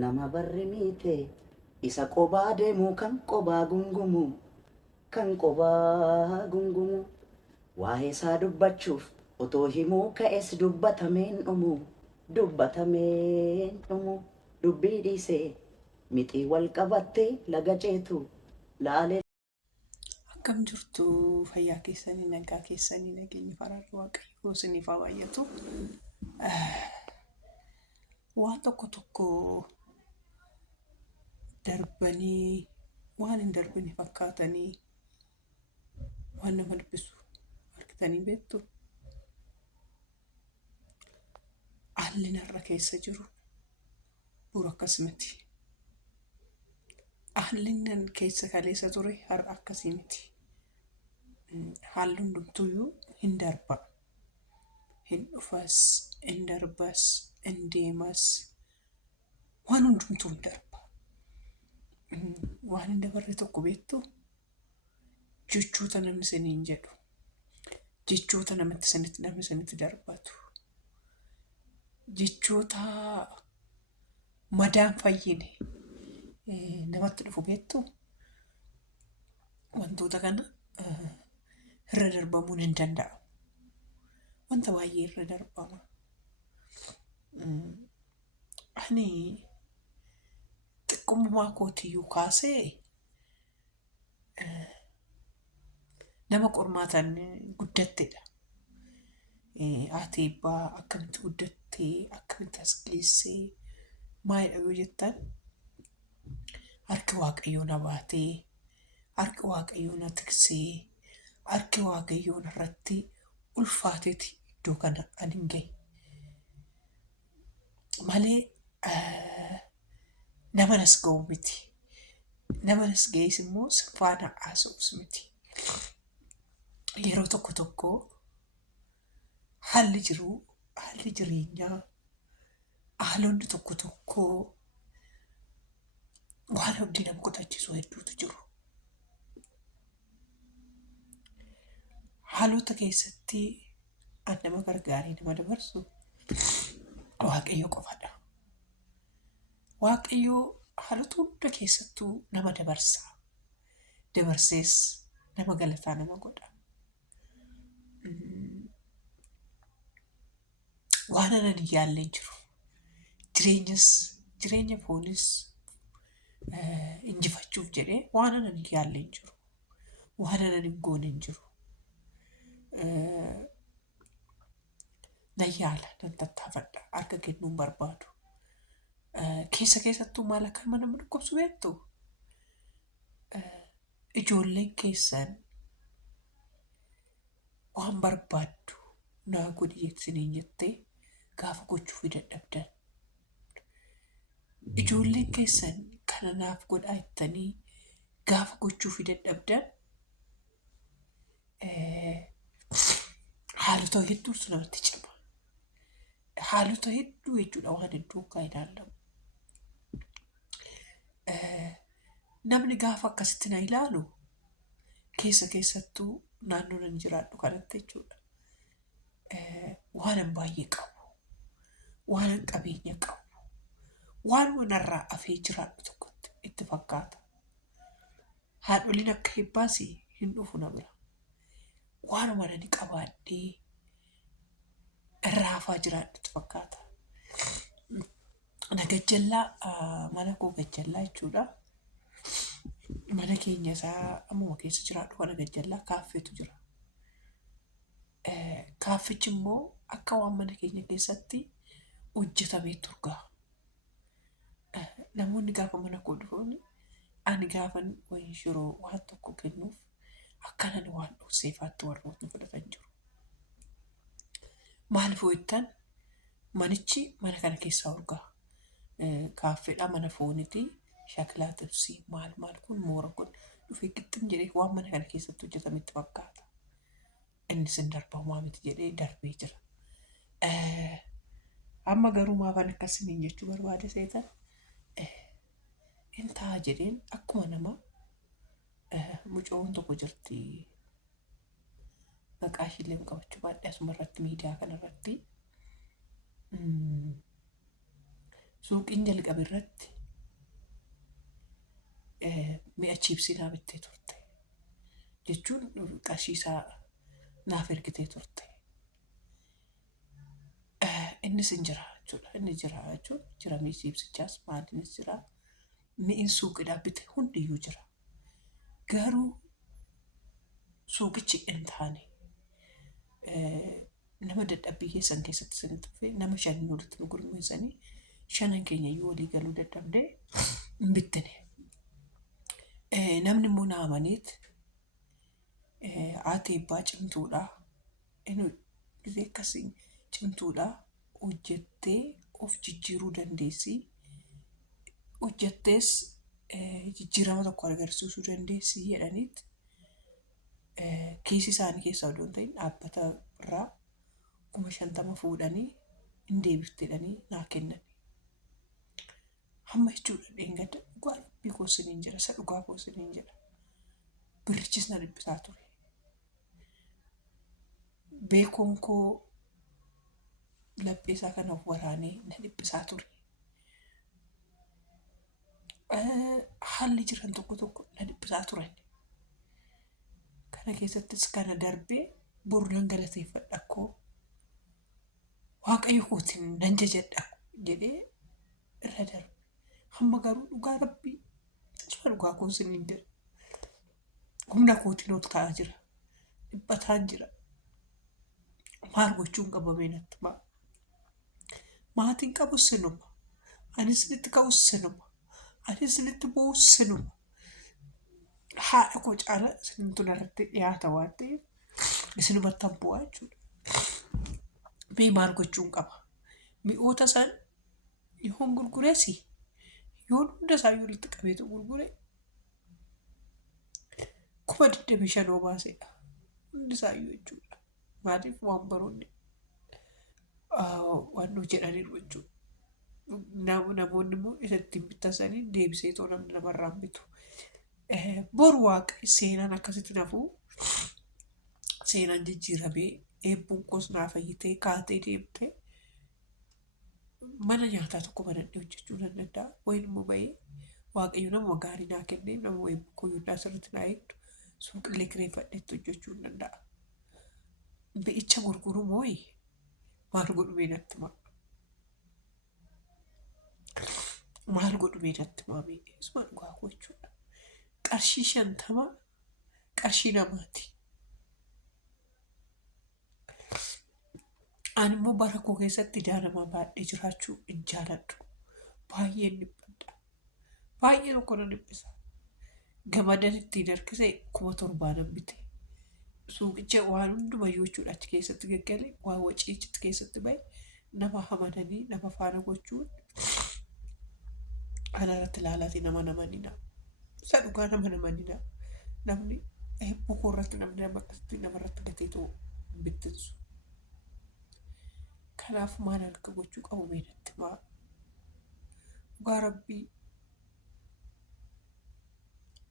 nama barri miite isa qobaa deemu kan qobaa gungumu kan qobaa gungumu waa'ee isaa dubbachuuf otoo himuu ka'es dubbatameen dhumu dubbii dhiisee mixii wal qabattee laga ceetu laalee. Akkam jirtu fayyaa keessanii nagaa keessanii nageenyi faraarri waaqayyoo isiniif haa baay'atu. Waan tokko darbanii waan hin darbine fakkaatanii waan nama dhibbisu argitanii beektu. Haalli narra keessa jiru buru akkas miti. Haalli nan keessa kaleessa ture har'a akkasii miti. Haalli hundumtuyyuu hin darba. Hin dhufas, hin darbas, hin deemas. Waan hundumtuu hin darba. Waan hin dabarre tokko beektu jechoota namni saniin jedhu. Jechoota namni sanitti darbatu. Jechoota madaan fayyine namatti dhufu beektu. Wantoota kana irra darbamuun hin danda'amu. Wanta baay'ee irra darbama. Ani xiqqummaa kootiyyuu kaasee nama qormaataan guddattedha. Haati eebbaa akkamitti guddattee akkamitti as geessee maalidha yoo jettan harki waaqayyoo na baatee harki waaqayyoo na tiksee harki waaqayyoo irratti ulfaateeti iddoo kana ani hin gahe malee nama nas ga'u miti. Nama nas ga'es immoo faana haasa'us miti. Yeroo tokko haalli jireenyaa haalonni tokko waan abdii nama kutachiisu hedduutu jiru. Haalota keessatti an nama gargaarii nama dabarsu waaqayyo qofadha. Waaqayyo haalota hunda keessattuu nama dabarsa. Dabarsees nama galataa nama godha. Waan anan hin yaallee jiru. Jireenya foonis injifachuuf jedhee waan anan hin yaallee jiru. Waan anan hin goone hin jiru. Nan yaala, nan tattaafadha, harka kennuun barbaadu. Keessattuu maal akka nama dhukkubsu beektu? Ijoolleen keessan waan barbaaddu naa godhi jettanii jettee gaafa gochuuf dadhabdan. Ijoolleen keessan kana naaf godhaa jettanii gaafa gochuuf dadhabdan haalota hedduutu namatti cima. Haalota hedduu jechuudha waan hedduu akka ilaallamu. Namni gaafa akkasitti na ilaalu keessattuu naannoo nan jiraadhu kanatti jechuudha. Waanan baay'ee qabu, waanan qabeenya qabu, waan narraa hafee jiraadhu tokkotti itti fakkaata. Haadholiin akka hibbaas hin dhufu na bira. Waanuma nani qabaadhee irraa hafaa jiraadhu itti fakkaata. Na gajjallaa mana koo gajjallaa jechuudha. Mana keenya isaa ammuma keessa jiraadhu kana gajjallaa kaaffeetu jira. Kaaffichi immoo akka waan mana keenya keessatti hojjetamee turgaa. Namoonni gaafa mana koo dhufuun ani gaafan wayii yeroo waan tokko kennuuf akkanan waan dhooseefaatti warrootni fudhatan jiru. Maaliif hojjetan manichi mana kana keessaa urgaa. Kaaffeedha mana fooniti shaklaa tibsii maal kun moora kun dhufee qixxim jedhee waan mana kana keessatti hojjetametti fakkaata. Innis hin darbamaa miti jedhee darbee jira. Amma garuu maafan akkasiniin jechuu barbaade seetan hin ta'a jedheen akkuma nama mucoon tokko jirti. Maqaa ishiillee qabachuu baadhee asuma irratti miidiyaa kanarratti suuqiin jalqabe irratti mi'a chiipsii naa bittee turte jechuun qarshiisaa naaf ergitee turte. Innis hin jira jechuudha. Inni jira jechuun jira mi'i chiipsichaas maaliinis jira. Mi'in suuqidhaa bite hundiyyuu jira. Garuu suuqichi hin taane nama dadhabbii keessan keessatti sanitti dhufee nama shanii walitti nu gurmeessanii shanan keenya iyyuu walii galuu dadhabdee hin bittine. Namni immoo na amaneet haati eebbaa cimtuudhaa. Inni gisee akkasii cimtuudhaa hojjettee of jijjiiruu dandeessi. Hojjettees jijjiirama tokko agarsiisuu dandeessi jedhaniit kiisii isaanii keessaa odoo hin ta'in dhaabbata irraa 50,000 fuudhanii hin deebifteedhanii naa kennan. Hamma jechuudha dheengadda dhugaa rabbii koo isiniin jira isa dhugaa koo isiniin jira. Birrichis na dhiphisaa ture. Beekoon koo lapheesaa kana waraanee na dhiphisaa ture. Haalli jiran tokko tokko na dhiphisaa turan. Kana keessattis kana darbee boru nan galateeffadha koo waaqayyo kootiin nan jajadha jedhee irra darbe. Hamma garuu dhugaa rabbii isa dhugaa koo isiniin jira. Humna kootiin ol ta'aa jira. Dhiphataa jira. Maal gochuun qabamee natti maal? Maatiin qabus sinuma. Anis isinitti ka'us sinuma. Anis isinitti bu'us sinuma. Haadha koo caala isintu narratti dhiyaata waan ta'eef isinumatti bu'aa jechuudha. Mee maal gochuun qaba? Mi'oota san yoon gurgureesi yoon hunda isaa walitti qabeetu gurgure 25,000 baaseedha. Hundi isaa jechuudha. Maaliif waan baroonni waan jedhaniiru jechuudha. Namoonni immoo isatti bitasanii deebisee too namni namarraa hin bitu. Boru waaqa seenaan akkasitti nafuu seenaan jijjiiramee eebbuun koos naa fayyitee kaatee deemtee mana nyaataa tokko banadhee hojjechuu nan danda'a. Wayin immoo bahee waaqayyo nama gaarii naa kennee nama eebbuu koyyuudhaa asirratti naa eegdu suuqillee kireeffadheetti hojjechuu nan danda'a. Bi'icha gurguru mooyi maal godhumee natti maa? Maal godhumee natti maamee? Isuma dhugaa koo jechuudha. Qarshii 50 qarshii namaati. Ani immoo bara koo keessatti daa'ima baadhee jiraachuu hin jaaladhu. Baay'een dhiphadha. Baay'ee tokko na dhiphisa. Gamadan ittiin harkisee 7,000 nan bite. Suuqicha waan hundumayyuu jechuudha achi keessatti gaggalee waan waciichitti keessatti bahe nama hamadanii nama faana gochuun kanarratti ilaalaatii nama namanina. Isa dhugaa nama namanina. Namni eebbuu irratti namni nama akkasitti namarratti gateetu bittinsu. Kanaaf maal harka gochuu qabu meedatti maa? Dhugaa rabbii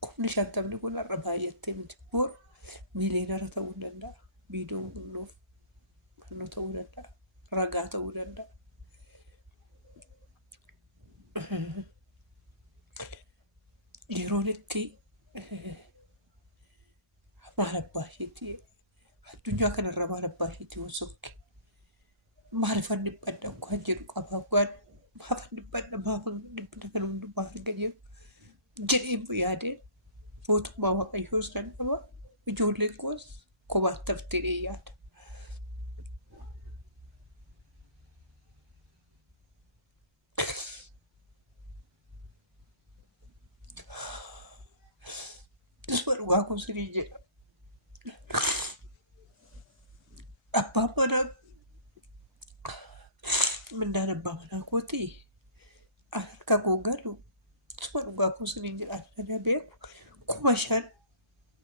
50,000 kun har'a baay'attee miti. Bor miiliyoonara ta'uu hin danda'a. Biidoon kunnoof fannoo ta'uu danda'a. Ragaa ta'uu danda'a. Yeroon itti maal abbaa isheetti addunyaa kanarra maal abbaa isheetti yoo sokke maaliifan dhiphadha waan jedhu qaba waan maafan dhiphadha maafan dhiphina kan hundumaa arga jedhu jedhee yaadeen mootummaa waaqayyoos nan dhaba ijoolleen koos kophaatti haftee yaada. Isuma dhugaa koo sirii jedha. Abbaan manaa mindaan abbaa manaa kooti harka koo galu isuma dhugaa koo sirii jedha. Ana beeku 5,000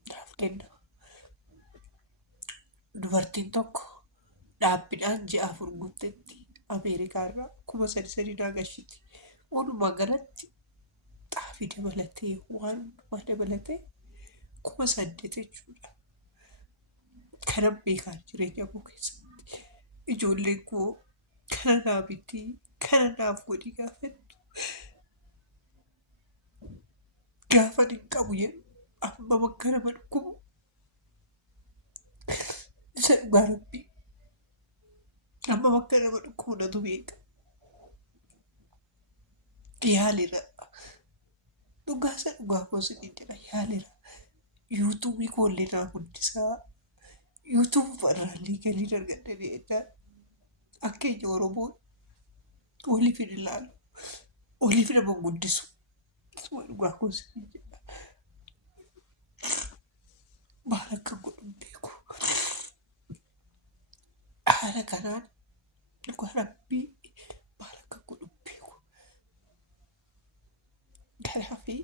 naaf kenna. Dubartiin tokko dhaabbiidhaan 6 guutteetti Ameerikaa irraa 3,300 naa gashiti. Walumaa galatti xaafii dabalatee waan hundumaa dabalatee 8,000 jechuudha. Kanan beekaan jireenya koo keessatti ijoolleen koo kana naa bitii kana naaf godhi gaafatti gaafa hin qabu jedhu amma bakka nama dhukkubu isa dhugaa rabbii amma bakka nama dhukkubu natu beeka yaalira dhugaa isa dhugaa koosanii jira yaalira yuutuubii koollee naa guddisaa yuutuub irraallee galii argadhanii jechaa akkeenya Oromoon waliif hin ilaalu waliif nama guddisu isuma dhugaa koosanii jira maal akka godhu beeku haala kanaan dhugaa rabbii maal akka godhu beeku kanaafi